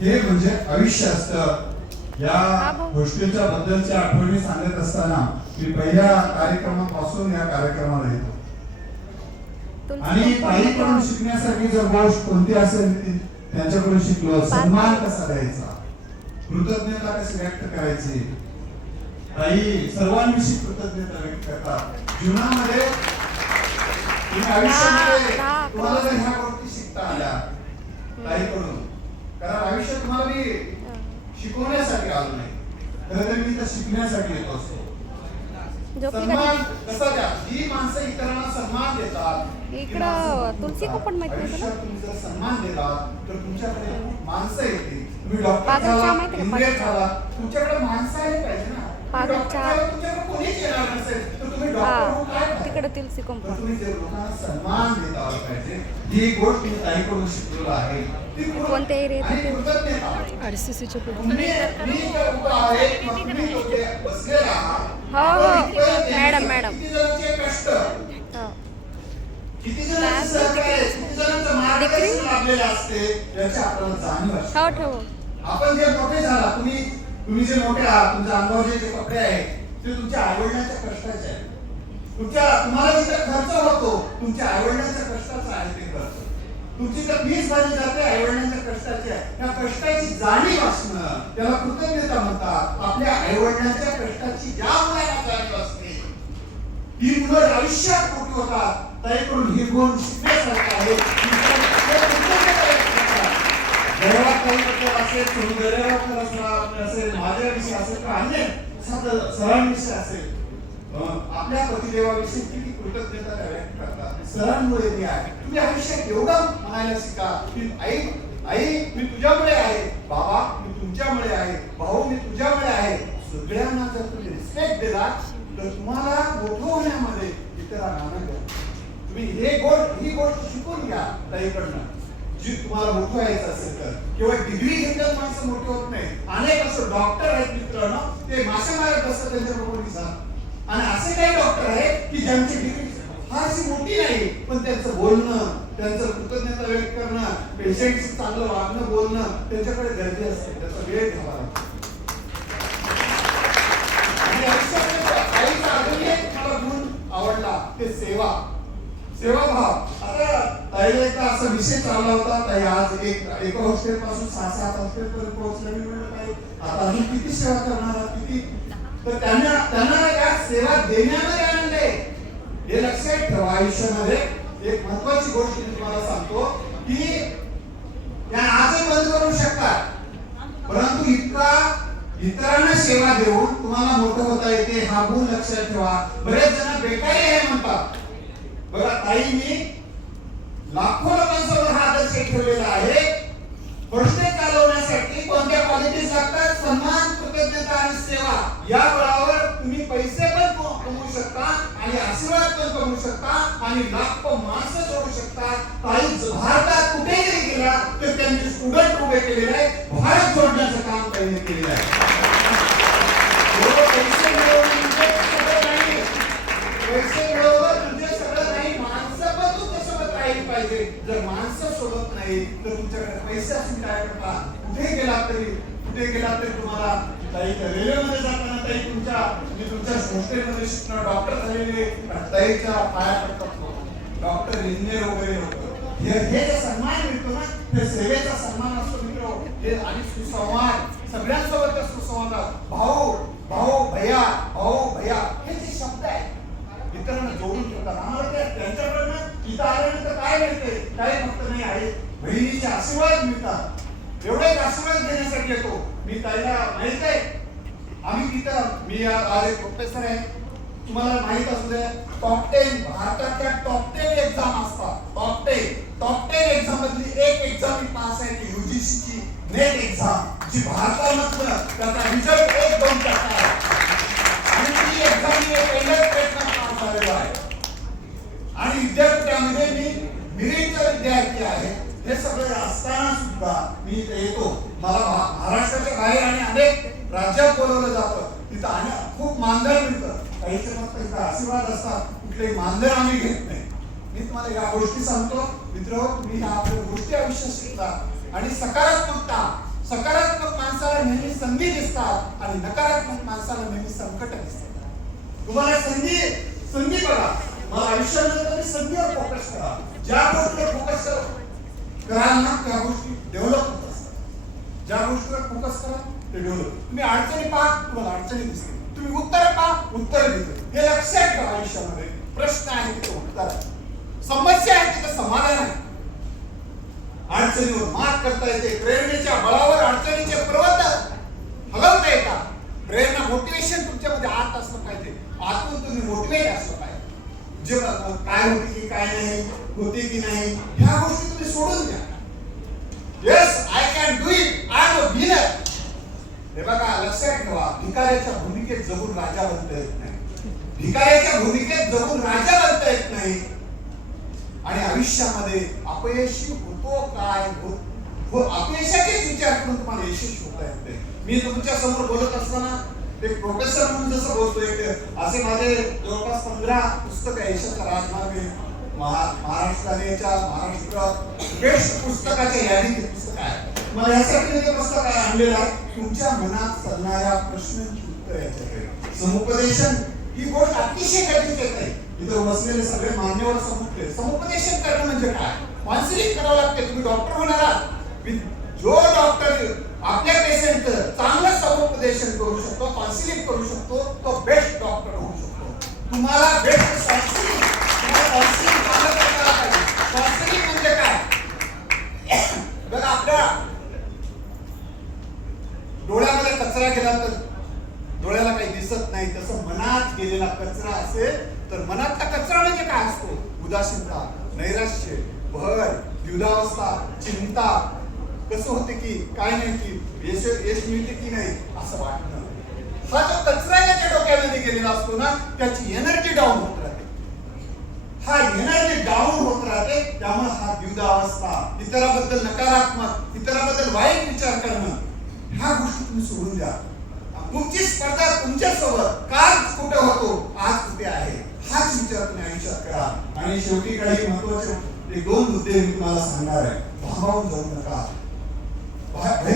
हे म्हणजे आयुष्य असतं या हॉस्टेलच्या बद्दलच्या आठवणी सांगत असताना मी पहिल्या कार्यक्रमापासून या कार्यक्रमाला येतो. आणि ताईकडून शिकण्यासाठी जर गोष्ट कोणती असेल त्यांच्याकडून शिकलो सन्मान कसा द्यायचा? कृतज्ञता कशी व्यक्त करायची? ताई सर्वांविषयी कृतज्ञता व्यक्त करतात. जीवनामध्ये आयुष्यामध्ये. तुम्हाला जर ह्या गोष्टी शिकता आल्या ताईकडून कारण आयुष्य तुम्हाला मी शिकवण्यासाठी आलो नाही. खरं तर मी तर शिकण्यासाठी येतो असतो. सन्मान कसा द्या? जी माणसं इतरांना सन्मान देतात. इकडं तुलसी. कुपन माहिती सन्मान दिलात तर तुमच्याकडे माणसं येतील. तुम्ही डॉक्टर झाला? इंजिनियर. झाला तुमच्याकडे माणसं आली पाहिजे ना. काय हा? तिकडे तुलसी ही कृत- कोणत्या एरियात आरसीसीच्या पुढे हो, हो. Madam, madam. कष्ट हो. ठेव ठेव आपण जे मोठे झाला तुम्ही तुम्ही जे मोठे आहात तुमच्या अंगावर जे कपडे आहेत ते तुमच्या आईवडिलांच्या कष्टाचे आहेत. तुमच्या तुम्हाला जिथे खर्च होतो तुमच्या आईवडिलांच्या कष्टाचा आहे ते खर्च. तुमची तर फीस झाली जाते आईवडिलांच्या कष्टाची आहे. त्या कष्टाची जाणीव असणं त्याला कृतज्ञता म्हणतात. आपल्या आईवडिलांच्या कष्टाची ज्या मुलाला जाणीव असते ही मुलं आयुष्यात मोठी होतात. त्याकडून हे गुण शिकण्यासारखं आहे. करतात. देवात असेल तुम्ही दर्यावर असणार असेल माझ्याविषयी असेल किंवा अन्य साधं सरांविषयी असेल. आपल्या पतिदेवाविषयी किती कृतज्ञता व्यक्त करतात. सरांमुळे मी आहे. तुम्ही आयुष्यात एवढा म्हणायला शिका की आई आई मी तुझ्यामुळे आहे. बाबा मी तुमच्यामुळे आहे. भाऊ मी तुझ्यामुळे आहे. सगळ्यांना जर तुम्ही रिस्पेक्ट दिला तर तुम्हाला मोठं होण्यामध्ये इतरांना आनंद तुम्ही हे गोष्ट ही गोष्ट शिकून घ्या ताईकडनं. जी तुम्हाला मोठं व्हायचं असेल तर किंवा डिग्री घेतल्यास माणसं मोठे होत नाही. अनेक असं डॉक्टर आहेत मित्रांनो ते मासे मारत असतात त्यांच्याबरोबर विचार आणि असे काही डॉक्टर आहेत की ज्यांची डिग्री फारशी मोठी नाही पण त्यांचं बोलणं त्यांचं कृतज्ञता व्यक्त करणं पेशंटशी चांगलं वागणं बोलणं त्यांच्याकडे गर्दी असते त्याचा वेळ घ्यावा लागतो. मला गुण आवडला ते सेवा. सेवाभाव आता ताईला एकदा असा विषय चालला होता ताई आज एक एका हॉस्टेल पासून सहा सात हॉस्टेल पर्यंत पोहोचल्या मी म्हणलं ताई आता अजून किती सेवा करणार किती? तर त्यांना त्यांना या सेवा देण्यामध्ये आनंद आहे हे लक्षात ठेवा आयुष्यामध्ये एक महत्वाची गोष्ट मी तुम्हाला सांगतो की त्या आजही बंद करू शकतात परंतु इतका इतरांना सेवा देऊन तुम्हाला मोठं होता येते हा गुण लक्षात ठेवा. बरेच जण बेकारी आहे म्हणतात. बघा ताई मी लाखो लोकांसमोर हा आदर्श ठेवलेला आहे. प्रश्न चालवण्यासाठी कोणत्या क्वालिटीज लागतात? सन्मान कृतज्ञता आणि सेवा या बळावर तुम्ही पैसे पण कमवू शकता आणि आशीर्वाद पण कमवू शकता आणि लाखो माणसं जोडू शकता. ताई भारतात कुठे जरी गेला तर त्यांचे स्टुडंट उभे केलेले आहेत. भारत जोडण्याचं काम त्यांनी केलेलं आहे. पैसे मिळवणं पैसे मिळवणं पाहिजे. जर माणसं सोबत नाही तर तुमच्याकडे पैसे असून काय करता? कुठे गेला तरी? कुठे गेला तरी तुम्हाला ताई रेल्वेमध्ये जाताना ताई तुमच्या मी तुमच्या संस्थेमध्ये शिकणार डॉक्टर झालेले ताईच्या पाया पडतात डॉक्टर इंजिनियर वगैरे होतं हे हे जे सन्मान मिळतो ना हे सेवेचा सन्मान असतो मित्र. हे आणि सुसंवाद. सगळ्यांसोबत सुसंवाद भाऊ भाऊ भैया भाऊ भैया. हे जे शब्द आहेत इतरांना जोडून ठेवतात. आम्हाला त्यांच्या आल्यानंतर काय मिळते फक्त नाही आहे बहिणीचे आशीर्वाद मिळतात. एवढेच आशीर्वाद घेण्यासाठी येतो. मी ताईला माहीत आहे. आम्ही तिथं मी आ- आज एक प्रोफेसर आहे. तुम्हाला माहीत असू द्या टॉप टेन भारतातल्या टॉप टेन एक्झाम असतात. Top ten top ten exam मधली एक एक्झाम पास आहे ती युजीसीची नेट एक्झाम जी भारतामधलं त्याचा रिझल्ट एक दोन टक्का आहे आणि ती एक्झाम मी पहिल्याच प्रयत्नात पास झालेलो आहे आणि विद्यापीठामध्ये मी मिरिटचा विद्यार्थी आहे हे सगळे असताना सुद्धा मी इथे येतो मला भा- महाराष्ट्राच्या बाहेर आणि अनेक राज्यात बोलवलं जातं तिथं आणि खूप मानधन मिळतं काहीचे फक्त इथं आशीर्वाद असतात कुठलेही मानधन आम्ही घेत नाही मी तुम्हाला या गोष्टी सांगतो. मित्र तुम्ही ह्या आपल्या गोष्टी आयुष्यात शिकता आणि सकारात्मकता सकारात्मक माणसाला नेहमी संधी दिसतात आणि नकारात्मक माणसाला नेहमी संकट दिसतात. तुम्हाला संधी संधी बघा मग आयुष्यामध्ये तुम्ही संधीवर फोकस करा ज्या गोष्टीवर फोकस करा कराल ना त्या गोष्टी डेव्हलप होत असतात. ज्या गोष्टीवर फोकस करा ते डेव्हलप तुम्ही अडचणी पहा तुम्हाला अडचणी दिसते तुम्ही उत्तर पहा उत्तर दिसते हे लक्षात ठेवा आयुष्यामध्ये. प्रश्न आहे ते उत्तर आहे. समस्या आहे तिथं समाधान आहे. अडचणीवर मात करता येते. प्रेरणेच्या बळावर अडचणीचे पर्वत हलवता येतात प्रेरणा मोटिवेशन तुमच्यामध्ये आत असलं पाहिजे. आतून तुम्ही मोटिवेट असलं पाहिजे. जे काय होते की काय नाही होते की नाही ह्या गोष्टी तुम्ही सोडून द्या. Yes I can do it I am a winner हे बघा लक्षात ठेवा. भिकाऱ्याच्या भूमिकेत जगून राजा बनता येत नाही. भिकाऱ्याच्या भूमिकेत जगून राजा बनता येत नाही. आणि आयुष्यामध्ये अपयशी होतो काय हो- अपयशाचेच विचार करून तुम्हाला यशस्वी होता येत नाही. मी तुमच्यासमोर बोलत असताना एक प्रोफेसर म्हणून जसं बोलतोय एक असे माझे जवळपास पंधरा पुस्तक आहे यशाचा राजमार्ग महाराष्ट्राच्या महाराष्ट्र बेस्ट पुस्तकाच्या यादीत पुस्तक आहे. मला यासाठी ते पुस्तक आहे आणलेलं आहे. तुमच्या मनात चालणाऱ्या प्रश्नांची उत्तर याच्याकडे. समुपदेशन ही गोष्ट अतिशय गरजेची आहे. इथं बसलेले सगळे मान्यवर समुपले समुपदेशन करणं म्हणजे काय? कॉन्सिलिंग करावं लागते. तुम्ही डॉक्टर होणार आहात. जो डॉक्टर आपल्या पेशंट चांगलं समुपदेशन करू शकतो कॉन्सिलिंग करू शकतो तो बेस्ट डॉक्टर होऊ शकतो. तुम्हाला बेस्ट कॉन्सिलिंग तुम्हाला काउन्सिलिंग चांगलं करायला पाहिजे काउन्सिलिंग म्हणजे काय बघा आपल्या डोळ्यामध्ये कचरा गेला तर डोळ्याला काही दिसत नाही तसं मनात गेलेला कचरा असेल तर मनातला कचरा म्हणजे काय असतो उदासीनता नैराश्य भय द्विधावस्था चिंता कसं होते की काय नाही की यश यश मिळते की नाही असं वाटणं हा जो कचरा त्याच्या खाली गेलेला असतो ना त्याची एनर्जी डाऊन होत राहते. हा एनर्जी डाऊन होत राहते त्यामुळे हा द्विधावस्था इतराबद्दल नकारात्मक इतराबद्दल वाईट विचार करणं ह्या गोष्टी तुम्ही सोडून द्या. तुमची स्पर्धा तुमच्यासोबत काल कुठे होतो आज कुठे आहे हाच विचार तुम्ही आयुष्यात करा. आणि शेवटी काही महत्त्वाचे दोन मुद्दे मी तुम्हाला सांगणार आहे. भावावून जाऊ नका.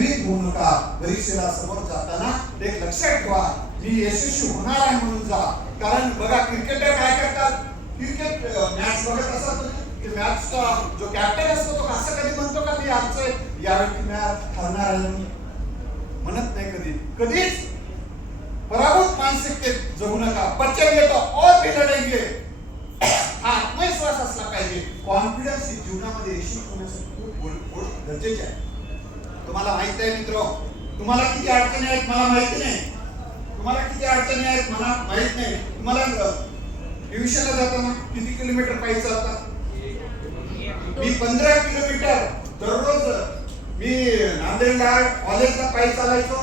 भयभीत होऊ नका. परीक्षेला समोर जाताना एक लक्षात ठेवा. मी यशस्वी होणार आहे म्हणून जा. कारण बघा क्रिकेटर काय करतात? क्रिकेट मॅच बघत असतात म्हणजे मॅचचा जो कॅप्टन असतो तो असं कधी म्हणतो का मी आमचं यावेळी मॅच हरणार आहे म्हणत नाही कधी. कधीच. पराभूत मानसिकतेत जगू नका. बच्चे तो और भी लढेंगे हा आत्मविश्वास असला पाहिजे. कॉन्फिडन्स ही जीवनामध्ये यशस्वी होण्यासाठी खूप गरजेचे आहे. तुम्हाला माहीत आहे मित्र? तुम्हाला किती अडचणी आहेत मला माहिती नाही. तुम्हाला किती अडचणी आहेत मला माहीत नाही. तुम्हाला ट्युशनला जाताना किती किलोमीटर पाहिजे चालतात मी पंधरा किलोमीटर दररोज मी नांदेडला कॉलेजला पायी चालायचो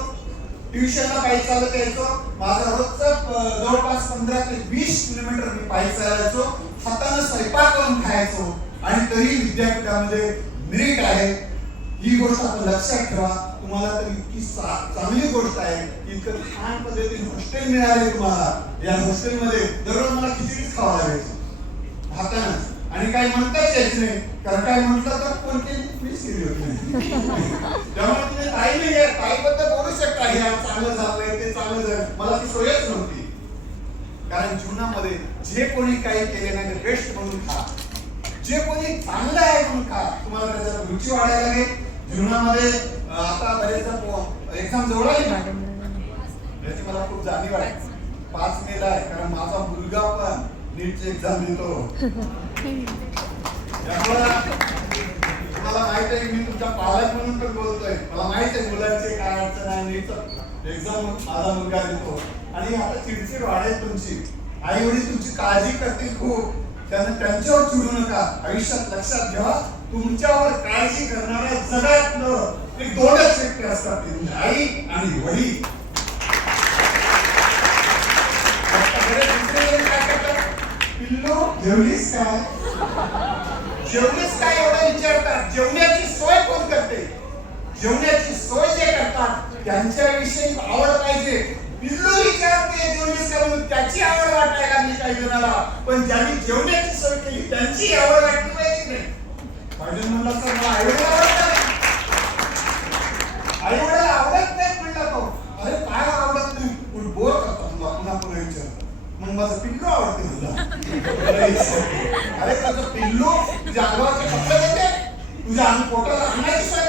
ट्युशनला पायी चालत यायचो. माझा रोजचा जवळपास पंधरा ते वीस किलोमीटर मी पायी चालायचो. हाताने स्वयंपाक करून खायचो. आणि तरी विद्यापीठामध्ये मेरिट आहे. ही गोष्ट आपण लक्षात ठेवा. तुम्हाला तर इतकी चांगली गोष्ट आहे. इतकं छान पद्धतीने हॉस्टेल मिळाले तुम्हाला. या हॉस्टेलमध्ये दररोज मला खिचडीच खावा लागायची हातानं. आणि काय म्हणताच यायच नाही. कारण काय म्हटलं तर कोणते मीच केली होती. त्यामुळे तुम्ही ताई नाही ताईबद्दल बोलू शकता. हे चांगलं झालंय ते चांगलं झालं. मला ती सोयच नव्हती. कारण जीवनामध्ये जे कोणी काही केले नाही ते बेस्ट म्हणून खा. जे कोणी चांगलं आहे म्हणून खा. तुम्हाला त्याच्यात रुची वाढायला लागेल. जीवनामध्ये आता बरेच एक्झाम जवळ आली ना? याची मला खूप जाणीव आहे. पाच मेला आहे कारण माझा मुलगा पण नीटची एक्झाम देतो. मला माहीत आहे मी तुमच्या पालक म्हणून पण बोलतोय. मला माहीत आहे मुलांचे काय अडचण आहे नीटचं एक्झाम माझा मुलगा देतो. आणि आता चिडचिड वाढेल तुमची. आई वडील तुमची काळजी करतील खूप. त्यांना त्यांच्यावर चिडू नका. आयुष्यात लक्षात घ्या तुमच्यावर काळजी करणाऱ्या जगातलं एक दोनच व्यक्ती असतात ते म्हणजे आई आणि वडील. आता काय जेवलीस काय? जेवलीस काय एवढं विचारतात? जेवण्याची सोय कोण करते? जेवण्याची सोय जे करतात त्यांच्याविषयी आवड पाहिजे. पिल्लू विचारते जेवलीस का म्हणून? त्याची आवड वाटायला लागली काही जणाला पण ज्यांनी जेवण्याची सोय केली त्यांची आवड वाटली अर्जुन म्हणला सर आई वडील आवडत नाही. आई अरे काय आवडत नाही? बोर करतो? तुला पुन्हा माझं पिल्लू आवडते तुझं पिल्लू तुझ्या अंगावरचे तुझ्या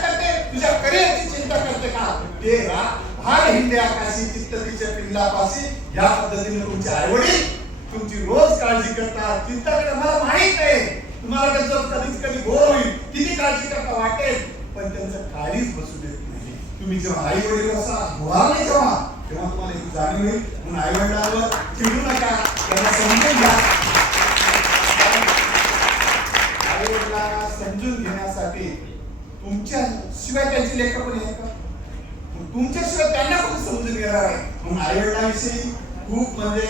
करते. तुझ्या करिअरची चिंता करते का? ते भार हिंदे आकाशी चित्त तिच्या पद्धतीने तुमचे आईवडील तुमची रोज काळजी करतात. चिंता करतात मला माहीत आहे. तुम्हाला कधीच कधी काळजी करता वाटेल पण त्यांचं खालीच बसू देत नाही. तुम्ही जेव्हा आई वडील असा होणार नाही जेव्हा तेव्हा तुम्हाला एक जाणीव होईल म्हणून आई वडिलांवर चिडू नका त्यांना समजून घ्या. आई वडिलांना समजून घेण्यासाठी तुमच्या शिवाय त्यांची लेखक पण आहे का? तुमच्याशिवाय त्यांना कोणी समजून घेणार आहे. म्हणून आई वडिलांविषयी खूप म्हणजे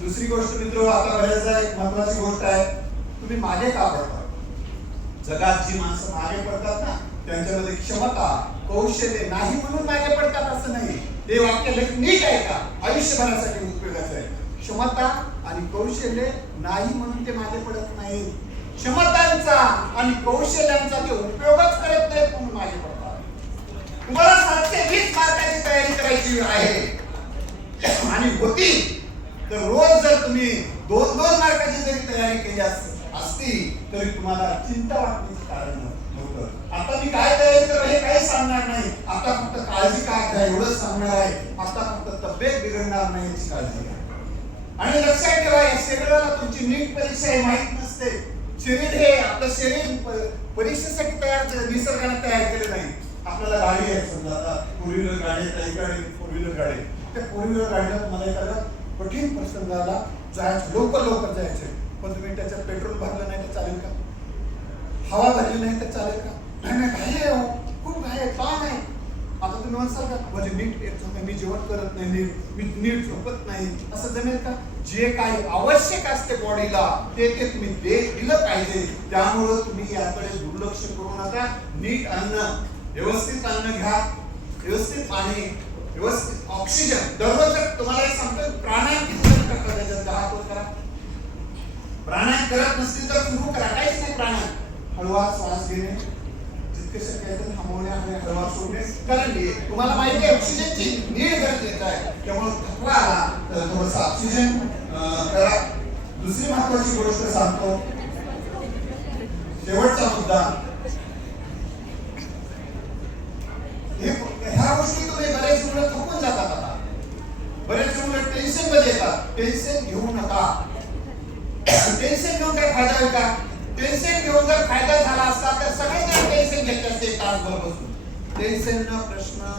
दुसरी गोष्ट मित्र आता बऱ्याचदा एक महत्वाची गोष्ट आहे. तुम्ही मागे का पडता जगात जी माणसं मागे पडतात ना त्यांच्यामध्ये क्षमता कौशल्य नाही म्हणून मागे पडतात असं नाही. ते वाक्य नीट आहे का? आयुष्यभरासाठी उपयोगाचं आहे. क्षमता आणि कौशल्य नाही म्हणून ते मागे पडत नाही. क्षमतांचा आणि कौशल्यांचा ते उपयोगच करत नाहीत म्हणून मागे पडतात. तुम्हाला सातशे वीस मार्काची तयारी करायची आहे. आणि होती. तर रोज जर तुम्ही दोन दोन मार्काची जरी तयारी केली असती तरी तुम्हाला चिंता वाटण्याचं कारण नव्हतं. आता मी काय तयारी करू हे काही सांगणार नाही. आता फक्त काळजी काय घ्या एवढंच सांगणार आहे. आता फक्त तब्येत बिघडणार नाही याची काळजी घ्या. आणि लक्षात ठेवा या शरीराला तुमची नीट परीक्षा हे माहीत नसते. शरीर हे आपलं शरीर परीक्षेसाठी तयार निसर्गाने तयार केलं नाही. आपल्याला गाडी आहे समजा आता फोर व्हीलर गाडी आहे काही गाडी फोर व्हीलर गाडी त्या फोर व्हीलर गाडीला तुम्हाला एखादा कठीण प्रसंगाला जायचं लवकर लवकर जायचं पण तुम्ही त्याच्यात पेट्रोल भरलं नाही तर चालेल का? हवा भरली नाही तर चालेल का? नाही नाही घाई आहे हो. खूप घाई आहे का नाही आता तुम्ही म्हणसाल का म्हणजे नीट येत नाही, मी जेवण करत नाही नीट मी नीट झोपत नाही. असं जमेल का? जे काही आवश्यक असते बॉडीला ते ते तुम्ही दिलं पाहिजे. त्यामुळं तुम्ही याकडे दुर्लक्ष करू नका. नीट अन्न व्यवस्थित अन्न घ्या व्यवस्थित पाणी व्यवस्थित ऑक्सिजन दररोज तुम्हाला सांगतो प्राणायाम किती जण त्याच्यात दहा करा. प्राणायाम करत नसतील तर सुरू करा नाही प्राणायाम. हळवा श्वास घेणे जितके शक्य असेल थांबवणे आणि हळवा सोडणे. कारण की तुम्हाला माहिती आहे ऑक्सिजनची नीड गरजेचं आहे. त्यामुळे थकवा आला तर थोडंसं ऑक्सिजन करा. दुसरी महत्वाची गोष्ट सांगतो. शेवटचा मुद्दा. हे ह्या गोष्टी तुम्ही बरेच मुलं थकून जातात आता. बरेच मुलं टेन्शनमध्ये येतात. टेन्शन घेऊ नका. टेन्शन घेऊन काय फायदा होईल का? टेन्शन घेऊन जर फायदा झाला असता तर सगळेजण टेन्शन घेतले असते एक तासभर बसून. टेन्शन न प्रश्न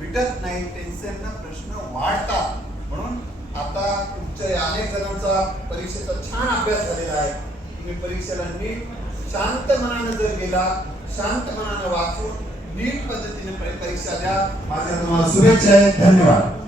मिटत नाही टेन्शन न प्रश्न वाढतात. म्हणून आता तुमच्या अनेक जणांचा परीक्षेचा छान अभ्यास झालेला आहे. तुम्ही परीक्षेला नीट शांत मनानं जर गेला शांत मनानं वाचून नीट पद्धतीने परीक्षा द्या. माझ्या तुम्हाला शुभेच्छा आहे धन्यवाद.